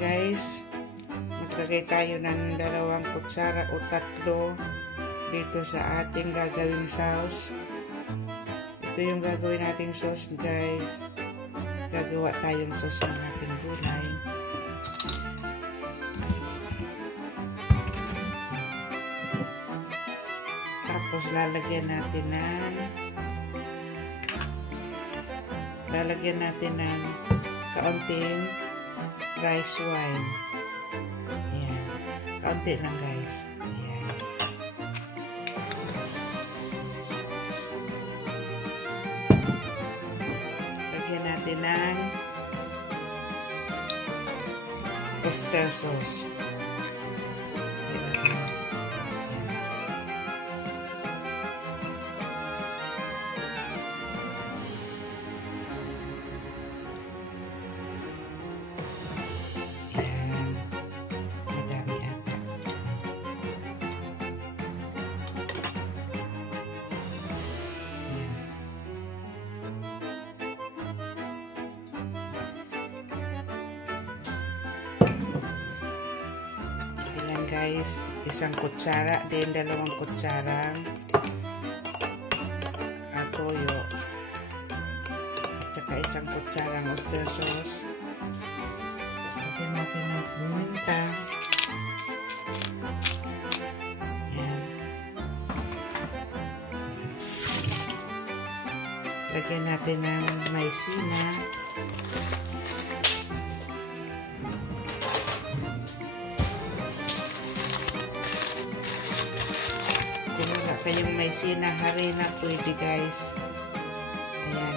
Guys, maglagay tayo ng 2 kutsara o 3 dito sa ating gagawing sauce. Ito yung gagawin nating sauce, guys. Gagawa tayong sauce ng ating gulay. Tapos lalagyan natin ng kaunting rice wine. Ayan. Kaunti lang, guys. Ayan. Lagyan natin ng oyster sauce. Guys, 1 kutsara, then 2 kutsarang toyo at saka 1 kutsarang oyster sauce. Lagyan natin ng paminta. Ayan. Lagyan natin ng maizena. Kayong maizena, harina, pwede, guys. Ayan.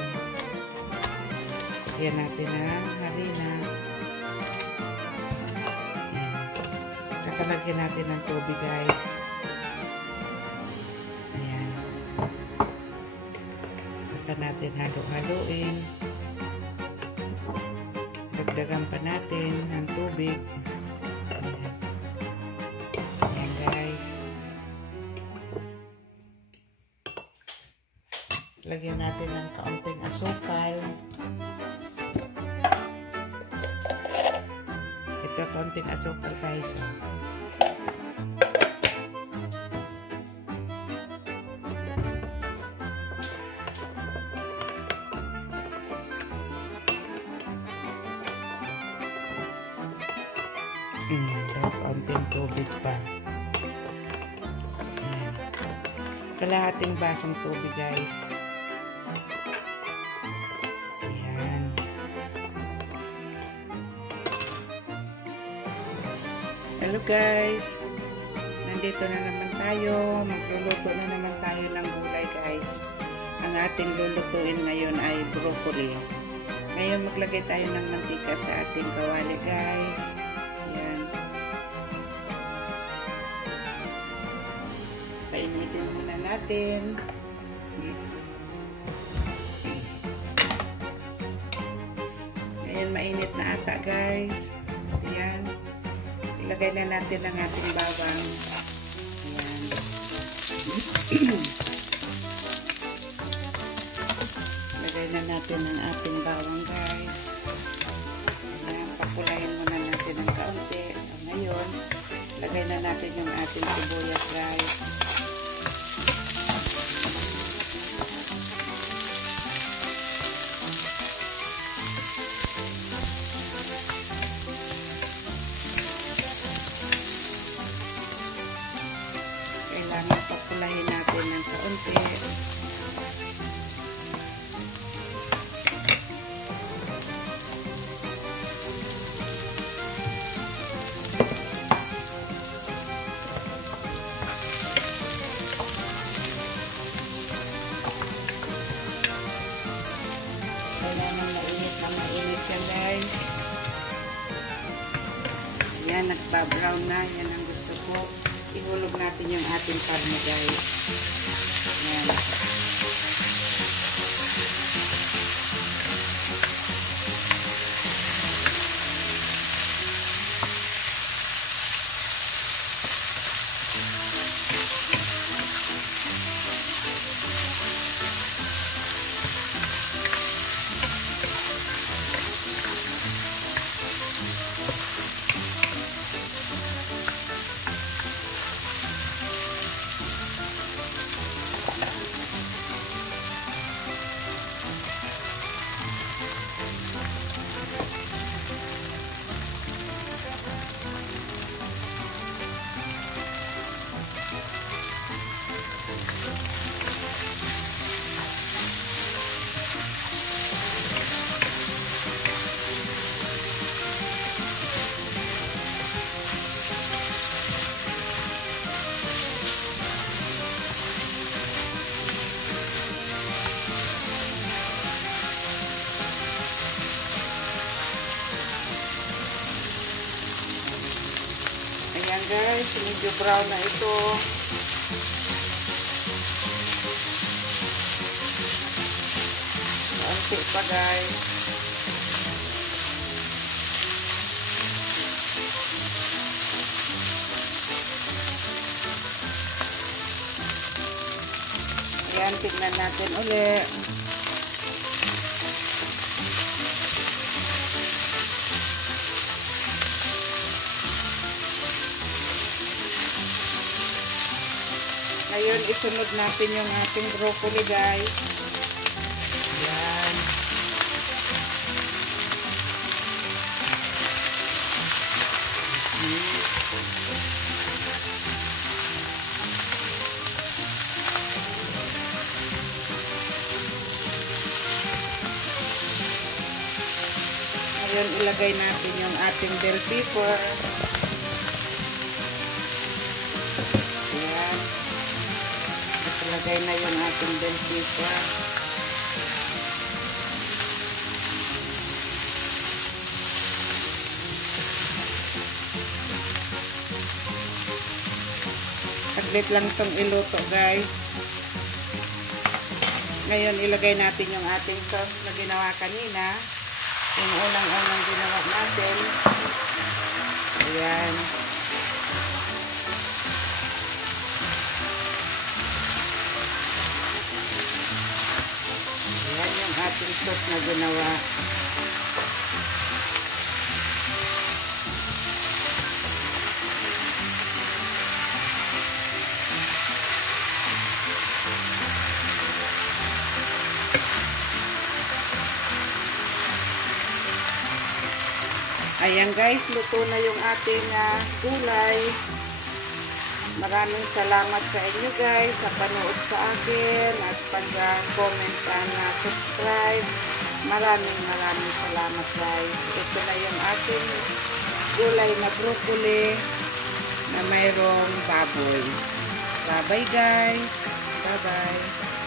Lagyan natin ng harina. Ayan. Saka lagyan natin ng tubig, guys. Ayan. Saka natin halo-haloin. Dagdagan pa natin ng tubig. Ayan. Ayan, guys. Lagyan natin ng kaunting asukal. Ito, kaunting asukal, guys. Kaunting tubig pa. Kalahating basong tubig, guys. Hello, guys. Nandito na naman tayo. Magluluto na naman tayo ng gulay, guys. Ang ating lulutuin ngayon ay broccoli. Ngayon maglagay tayo ng mantika sa ating kawali, guys. Ayan. Painitin muna natin. Ngayon mainit na ata, guys. Ayan. Ilagay na natin ang ating bawang. Ayan. Ilagay na natin ang ating bawang, guys. Ayan. Pakulayin muna natin ng kaunti. Ngayon, ilagay na natin yung ating sibuyas, guys. Papulahin natin ng kaunti. Kailangan mainit na mainit yan, guys. Ayan, nagpa-brown na. Yan ang gusto ko. Ihulog natin yung ating karne, guys. Ayan. Ayan guys, medyo brown na ito. Konti pa guys. Ayan, tignan natin ulit. Ngayon, isunod natin yung ating broccoli guys. Ayan. Ngayon, ilagay natin yung ating bell pepper. Ayan. Ilagay na yung ating bell pepper. Saglit lang itong iluto guys. Ngayon, ilagay natin yung ating sauce na ginawa kanina. Yung unang-unang ginawa natin. Ayan. Ayan yung ating sauce na ginawa. Ayan guys, luto na yung ating gulay. Maraming salamat sa inyo guys sa panood sa akin at pag-comment and subscribe. Maraming salamat guys. Ito na yung ating gulay na broccoli na mayroong baboy. Bye bye guys. Bye bye.